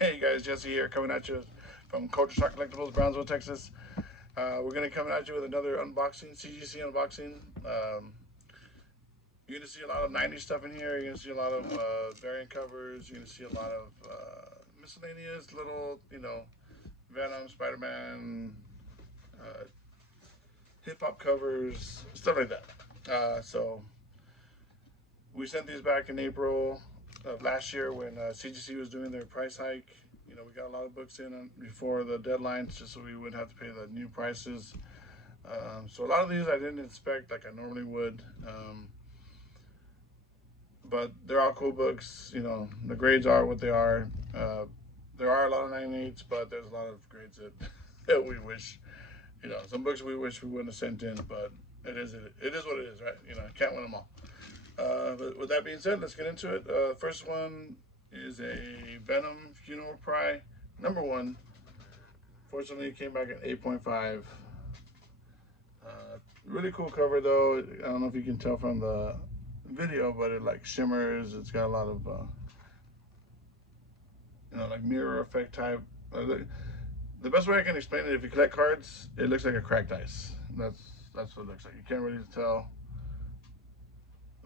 Hey guys, Jesse here, coming at you from Culture Shock Collectibles, Brownsville, Texas. We're going to come at you with another unboxing, CGC unboxing. You're going to see a lot of 90s stuff in here. You're going to see a lot of variant covers. You're going to see a lot of miscellaneous little, Venom, Spiderman, uh, hip hop covers, stuff like that. So we sent these back in April of last year when CGC was doing their price hike. We got a lot of books in before the deadlines just so we wouldn't have to pay the new prices. So a lot of these I didn't inspect like I normally would. But they're all cool books. The grades are what they are. There are a lot of 98s, but there's a lot of grades that we wish, some books we wish we wouldn't have sent in, but it is what it is, right? Can't win them all. But with that being said, let's get into it. First one is a Venom Funeral Pry, #1. Fortunately, it came back at 8.5. Really cool cover though. I don't know if you can tell from the video, but it like shimmers. It's got a lot of, like mirror effect type. The best way I can explain it, if you collect cards, it looks like a cracked ice. That's what it looks like. You can't really tell,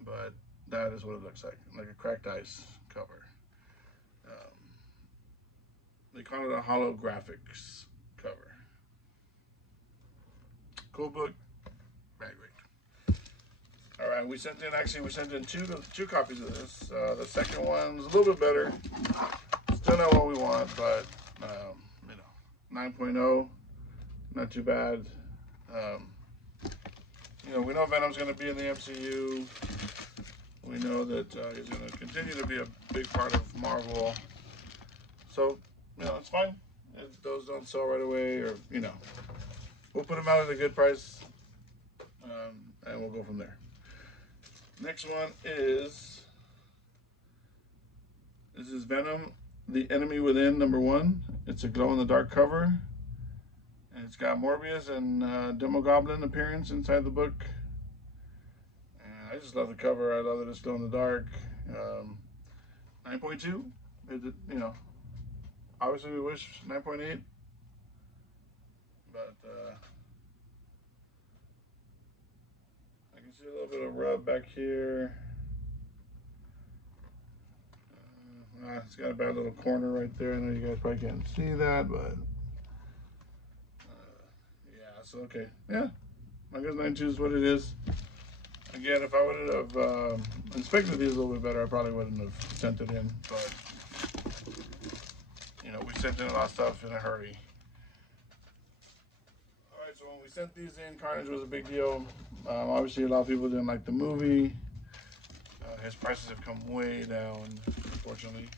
but that is what it looks like a cracked ice cover. They call it a holographics cover. Cool book, bad grade. All right, we sent in two copies of this. The second one's a little bit better. Still not what we want, but 9.0, not too bad. We know Venom's going to be in the MCU. We know that he's going to continue to be a big part of Marvel. So, it's fine. If those don't sell right away, or, we'll put them out at a good price, and we'll go from there. Next one is, this is Venom, The Enemy Within, #1. It's a glow-in-the-dark cover. And it's got Morbius and Demogoblin appearance inside the book. And I just love the cover. I love that it's glow-in-the-dark. 9.2. Obviously we wish 9.8. But I can see a little bit of rub back here. It's got a bad little corner right there. I know you guys probably can't see that, but yeah, so okay. Yeah, I guess 9.2 is what it is. Again, if I would have inspected these a little bit better, I probably wouldn't have sent it in, but we sent in a lot of stuff in a hurry. All right, so when we sent these in, Carnage was a big deal. Obviously, a lot of people didn't like the movie. His prices have come way down, unfortunately.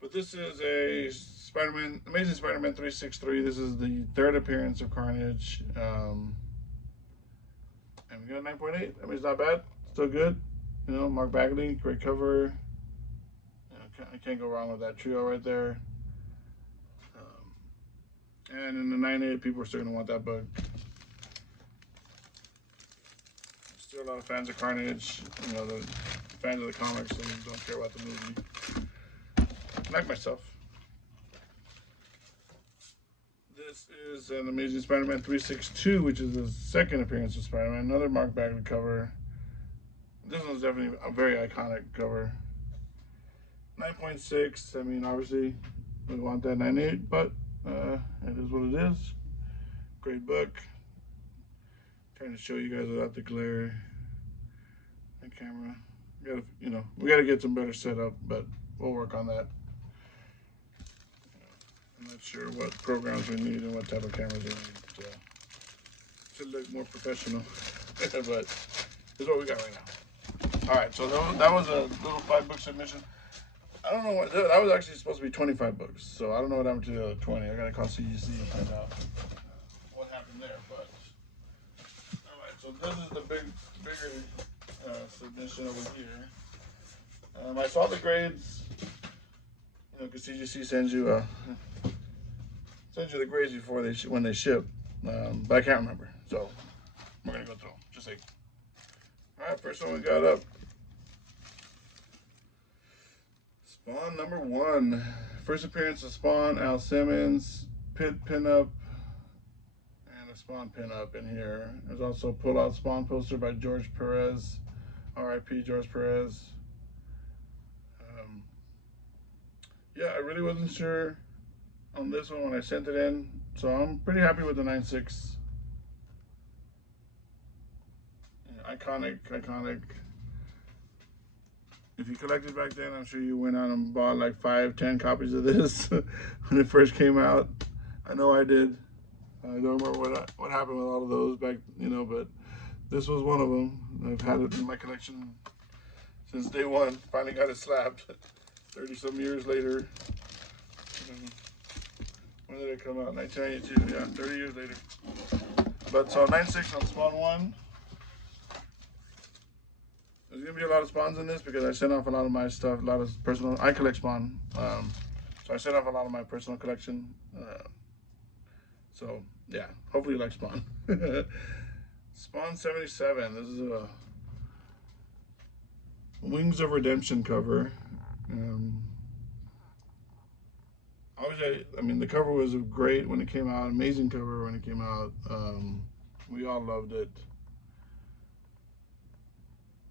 But this is a Spider-Man, Amazing Spider-Man 363. This is the third appearance of Carnage. And we got a 9.8. I mean, it's not bad. Still good. Mark Bagley, great cover. I can't go wrong with that trio right there. And in the 9.8, people are still going to want that book. Still a lot of fans of Carnage. The fans of the comics and don't care about the movie. Like myself. This is an Amazing Spider-Man 362, which is the second appearance of Spider-Man. Another Mark Bagley cover. This one's definitely a very iconic cover. 9.6. I mean, obviously, we want that 9.8, but it is what it is. Great book. Trying to show you guys without the glare. The camera. We gotta get some better setup, but we'll work on that. I'm not sure what programs we need and what type of cameras we need. So should look more professional, but this is what we got right now. All right, so that was a little 5-book submission. I don't know what that was actually supposed to be 25 books. So I don't know what happened to the other 20. I gotta call CGC and find out what happened there. But all right, so this is the bigger submission over here. I saw the grades. Because CGC sends you the grades before when they ship, but I can't remember. So we're gonna go through them. Just like, all right, first one we got up. Spawn #1, first appearance of Spawn, Al Simmons, Pit pinup, and a Spawn pinup in here. There's also a pull-out Spawn poster by George Perez, R.I.P. George Perez. Yeah, I really wasn't sure on this one when I sent it in, so I'm pretty happy with the 9.6. Yeah, iconic. If you collected back then, I'm sure you went out and bought like 5, 10 copies of this when it first came out. I know I did. I don't remember what happened with all of those back, you know, but this was one of them. I've had it in my collection since day one. Finally got it slapped 30-some years later. When did it come out? 1992. Yeah, 30 years later. But so 9.6 on Spawn 1. There's gonna be a lot of Spawns in this because I sent off a lot of my stuff, a lot of personal. I collect Spawn, so I sent off a lot of my personal collection. So yeah, hopefully you like Spawn. Spawn 77. This is a Wings of Redemption cover. Obviously, I mean, the cover was great when it came out. Amazing cover when it came out. We all loved it.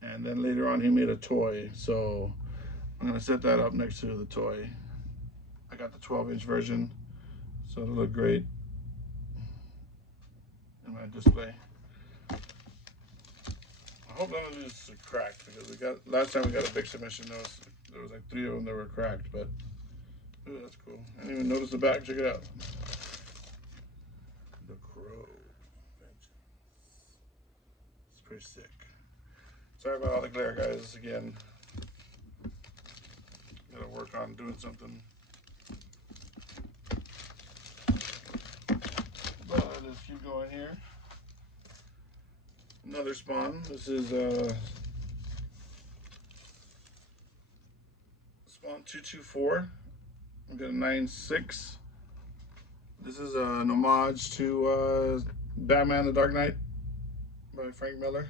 And then later on, he made a toy. So I'm gonna set that up next to the toy. I got the 12-inch version, so it'll look great in my display. I hope none of these are cracked because last time we got a big submission. There was like 3 of them that were cracked, but ooh, that's cool. I didn't even notice the back. Check it out. The Crow. It's pretty sick. Sorry about all the glare, guys. Again, gotta work on doing something. But let's keep going here. Another Spawn. This is Spawn 224. We got a 9.6. This is an homage to Batman: The Dark Knight by Frank Miller.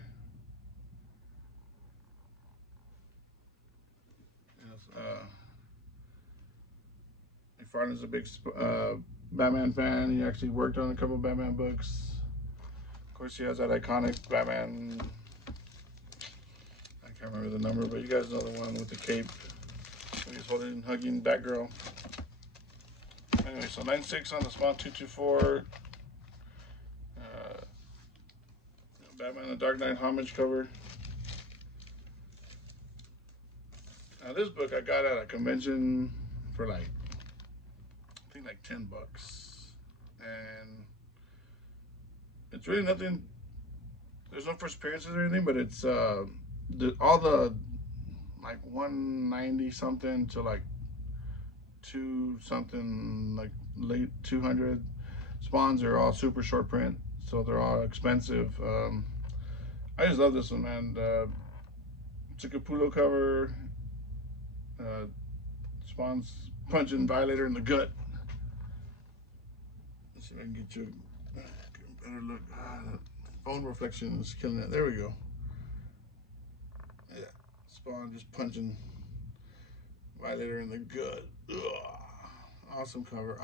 Farley's a big Batman fan. He actually worked on a couple of Batman books. Of course, he has that iconic Batman. I can't remember the number, but you guys know the one with the cape. He's hugging Batgirl. Anyway, so 9.6 on the Spawn 224. Batman: The Dark Knight homage cover. Now this book I got at a convention for like, I think like $10, and it's really nothing. There's no first appearances or anything, but it's all the like 190 something to like 2 something, like late 200 Spawns are all super short print, so they're all expensive. I just love this one, man. It's a Capullo cover. Spawn's punching Violator in the gut. Let's see if I can get you a better look. Phone reflection is killing it. There we go. Yeah, Spawn just punching Violator in the gut. Ugh. Awesome cover,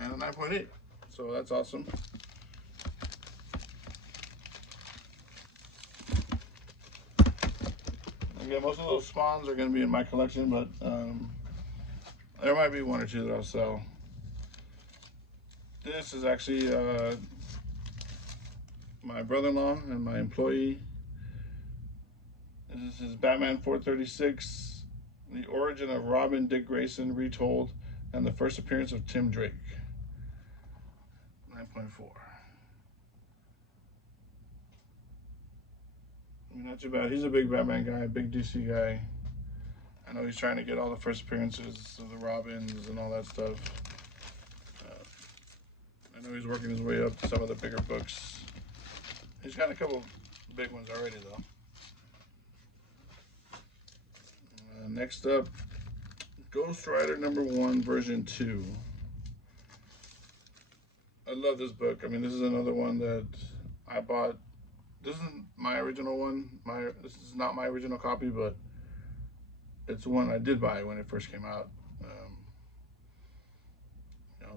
and a 9.8. So that's awesome. Again, most of those Spawns are going to be in my collection, but there might be 1 or 2 that I'll sell. This is actually my brother-in-law and my employee. This is Batman 436, the origin of Robin Dick Grayson retold, and the first appearance of Tim Drake. 9.4. I mean, not too bad. He's a big Batman guy, big DC guy. I know he's trying to get all the first appearances of the Robins and all that stuff. I know he's working his way up to some of the bigger books. He's got a couple big ones already, though. Next up, Ghost Rider #1, version 2. I love this book. I mean, this is another one that I bought. This isn't my original one. This is not my original copy, but it's one I did buy when it first came out.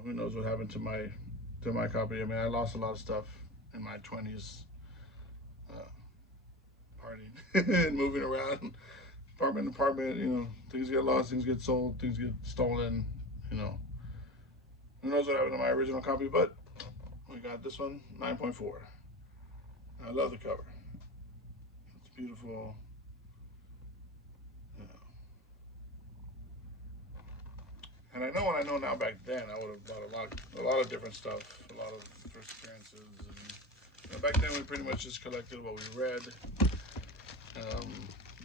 who knows what happened to my copy. I mean, I lost a lot of stuff in my 20s, partying and moving around, apartment to apartment. You know, things get lost, things get sold, things get stolen. You know, who knows what happened to my original copy? But we got this one, 9.4. I love the cover. It's beautiful. And I know what I know now. Back then, I would have bought a lot of different stuff, a lot of first appearances. And, you know, back then, we pretty much just collected what we read.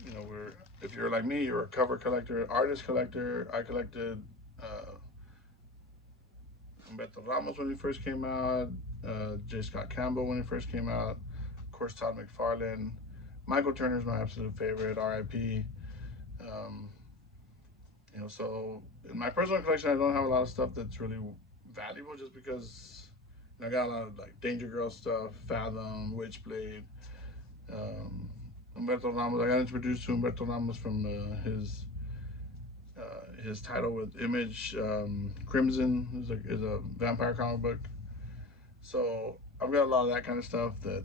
You know, if you're like me, you're a cover collector, artist collector. I collected Humberto Ramos when he first came out, J. Scott Campbell when he first came out, of course Todd McFarlane. Michael Turner's my absolute favorite, R.I.P. You know, so in my personal collection, I don't have a lot of stuff that's really valuable, just because I got a lot of like Danger Girl stuff, Fathom, Witchblade, Humberto Ramos. I got introduced to Humberto Ramos from his title with Image, Crimson is a vampire comic book. So I've got a lot of that kind of stuff that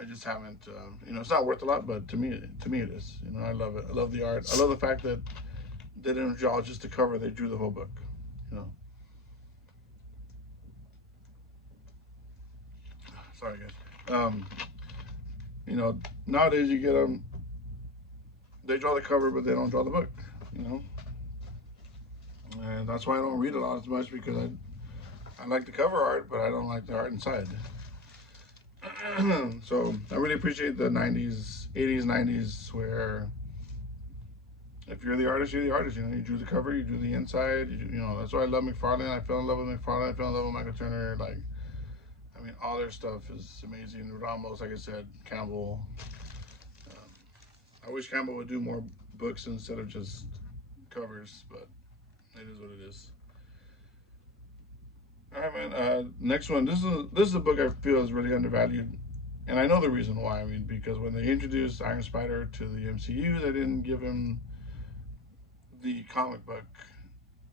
I just haven't. You know, it's not worth a lot, but to me it is. You know, I love it. I love the art. I love the fact that they didn't draw just the cover; they drew the whole book. You know. Sorry, guys. You know, nowadays you get them. They draw the cover, but they don't draw the book. You know, and that's why I don't read a lot as much, because I like the cover art, but I don't like the art inside. So I really appreciate the 90s, 80s, 90s, where if you're the artist, you're the artist. You know, you drew the cover, you drew the inside. You know, that's why I love McFarlane. I fell in love with McFarlane. I fell in love with Michael Turner. Like, I mean, all their stuff is amazing. Ramos, like I said, Campbell. I wish Campbell would do more books instead of just covers, but it is what it is. All right, man. Next one. This is a book I feel is really undervalued, and I know the reason why. I mean, because when they introduced Iron Spider to the MCU, they didn't give him the comic book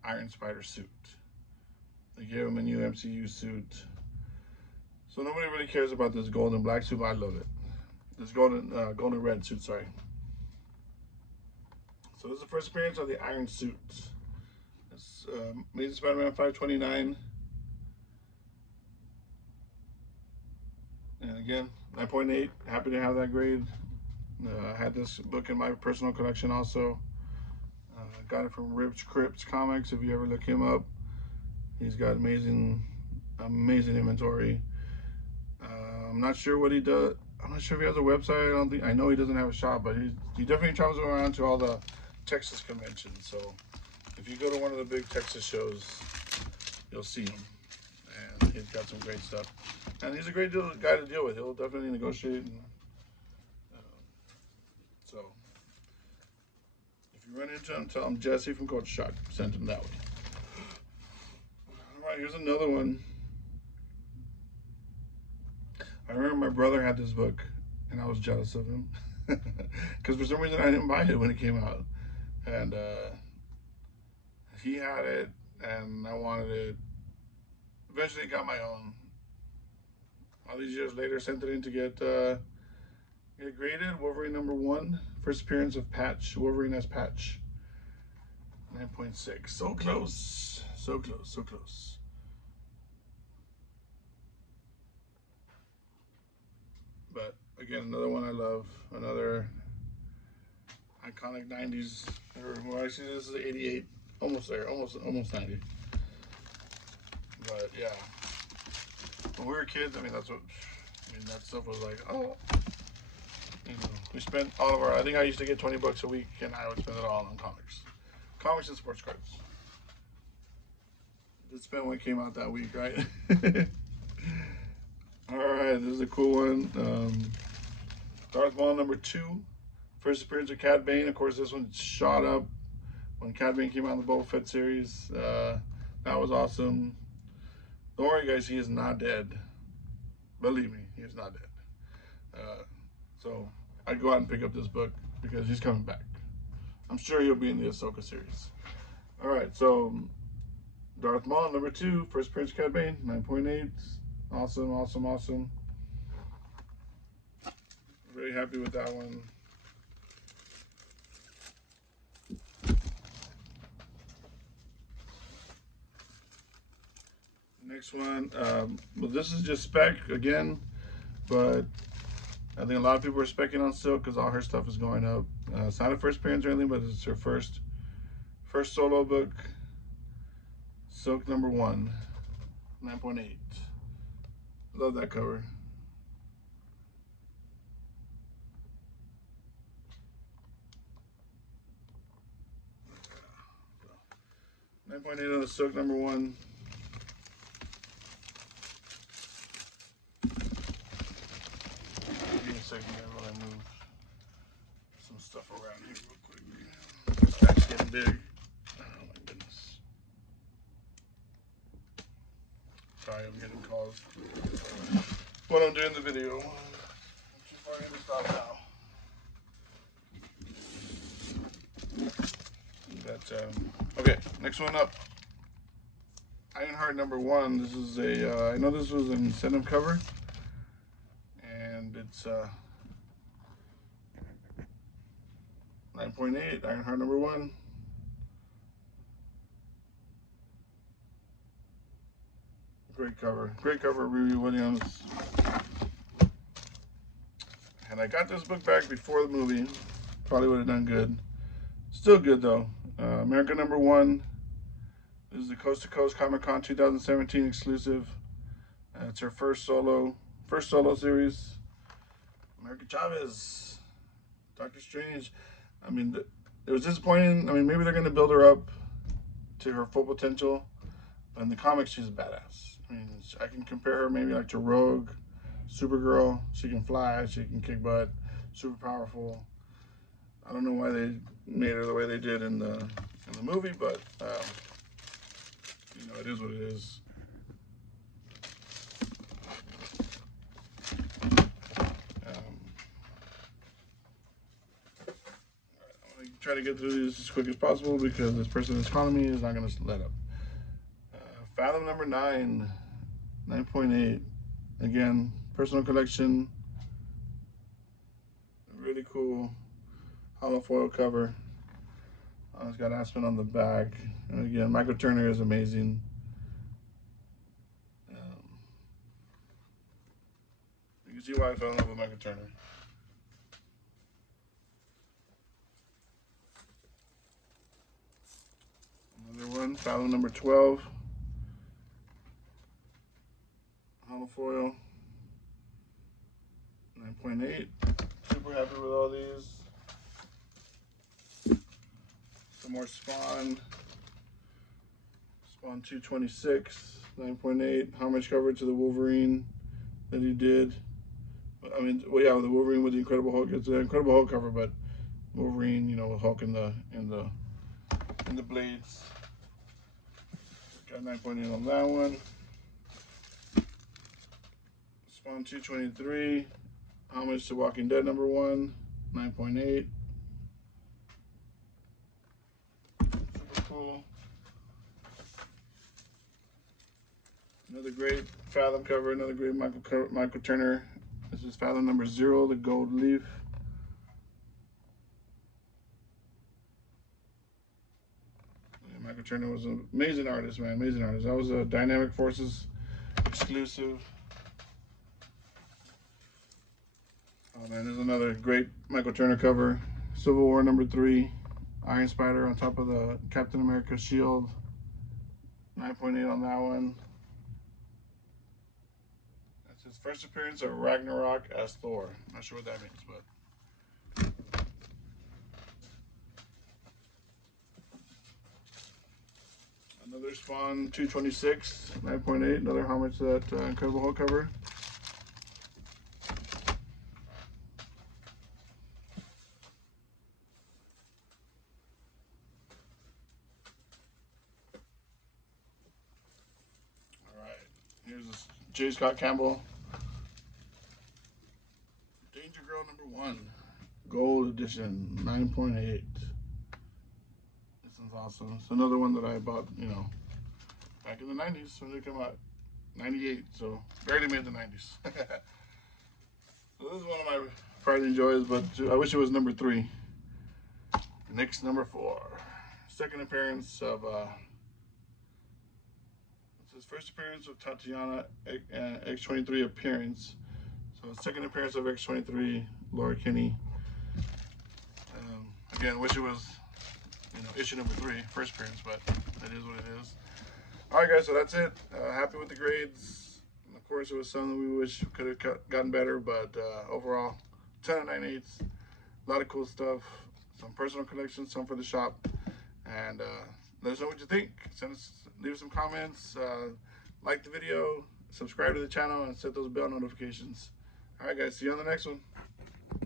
Iron Spider suit. They gave him a new MCU suit. So nobody really cares about this gold and black suit, but I love it. This golden red suit, sorry. So this is the first appearance of the Iron Suit. It's Amazing Spider-Man 529. And again, 9.8. Happy to have that grade. I had this book in my personal collection also. Got it from Rich Cripps Comics. If you ever look him up, he's got amazing inventory. I'm not sure what he does. I'm not sure if he has a website. I don't think. I know he doesn't have a shop, but he definitely travels around to all the Texas conventions. So if you go to one of the big Texas shows, you'll see him, and he's got some great stuff. And he's a great guy to deal with. He'll definitely negotiate. And, so if you run into him, tell him Jesse from Coach Shock sent him that way. All right, here's another one. I remember my brother had this book, and I was jealous of him because for some reason I didn't buy it when it came out, and he had it, and I wanted it. Eventually, got my own. All these years later, sent it in to get graded. Wolverine #1, first appearance of Patch. Wolverine as Patch. 9.6. So close, so close, so close. But again, another one I love. Another iconic 90s. Well, actually, this is 88. Almost there. Almost 90. But yeah, when we were kids, I mean, that stuff was like, oh, you know, we spent all of our. I think I used to get $20 a week, and I would spend it all on comics and sports cards. Did spend when it came out that week, right? All right, this is a cool one. Darth Maul #2, first appearance of Cad Bane. Of course, this one shot up when Cad Bane came out in the Boba Fett series. That was awesome. Don't worry, guys, he is not dead. Believe me, he is not dead. So I'd go out and pick up this book because he's coming back. I'm sure he'll be in the Ahsoka series. All right, so Darth Maul, number 2, first appearance Cad Bane, 9.8. Awesome, awesome, awesome. Very happy with that one. Next one, well, this is just spec again, but I think a lot of people are specking on Silk because all her stuff is going up. It's not a first appearance or anything, but it's her first solo book. Silk number 1, 9.8. Love that cover. So, 9.8 on the Silk number 1. Give me a second here while I move some stuff around here real quick. This pack's getting big. Oh my goodness. Sorry, I'm getting calls when I'm doing the video. I'm too far in to stop now. But, okay, next one up. Ironheart number 1. This is a, I know this was an incentive cover. And it's 9.8, Ironheart number 1. Great cover, Riri Williams. And I got this book back before the movie. Probably would have done good. Still good though. America number 1. This is the Coast to Coast Comic Con 2017 exclusive. It's her first solo series. America Chavez, Doctor Strange. I mean, it was disappointing. I mean, maybe they're going to build her up to her full potential. But in the comics, she's a badass. I mean, I can compare her maybe like to Rogue, Supergirl. She can fly, she can kick butt, super powerful. I don't know why they made her the way they did in the movie, but you know, it is what it is. Try to get through this as quick as possible because this person that's calling me is not going to let up. Fathom number 9, 9.8. Again, personal collection. Really cool hollow foil cover. It's got Aspen on the back. And again, Michael Turner is amazing. You can see why I fell in love with Michael Turner. Another one, Fathom number 12. Hollow foil. 9.8. Super happy with all these. Some more Spawn. Spawn 226. 9.8. Homage cover to the Wolverine that he did. I mean, well, yeah, the Wolverine with the Incredible Hulk. It's an Incredible Hulk cover, but Wolverine, you know, with Hulk in the blades. Got 9.8 on that one. Spawn 223. Homage to Walking Dead number 1. 9.8. Super cool. Another great Fathom cover. Another great Michael Turner. This is Fathom number 0, the gold leaf. Michael Turner was an amazing artist, man. Amazing artist. That was a Dynamic Forces exclusive. Oh man, there's another great Michael Turner cover. Civil War number 3. Iron Spider on top of the Captain America shield. 9.8 on that one. That's his first appearance of Ragnarok as Thor. Not sure what that means, but. Another Spawn 226, 9.8, another homage to that Incredible Hulk cover. Alright, here's this J. Scott Campbell. Danger Girl number 1, gold edition, 9.8. Awesome. It's another one that I bought, you know, back in the 90s when they come out. 98, so barely made the 90s. So this is one of my pride and joys, but I wish it was number 3. Next, number 4. Second appearance of, it's his first appearance of Tatiana, X-23 appearance. So second appearance of X-23, Laura Kinney. Again, wish it was, issue number 3, first appearance, but that is what it is. Alright guys, so that's it. Happy with the grades. And of course, it was something we wish could have gotten better, but overall, 10 and 9/8. A lot of cool stuff. Some personal collections, some for the shop. And let us know what you think. Leave some comments. Like the video, subscribe to the channel, and set those bell notifications. Alright guys, see you on the next one.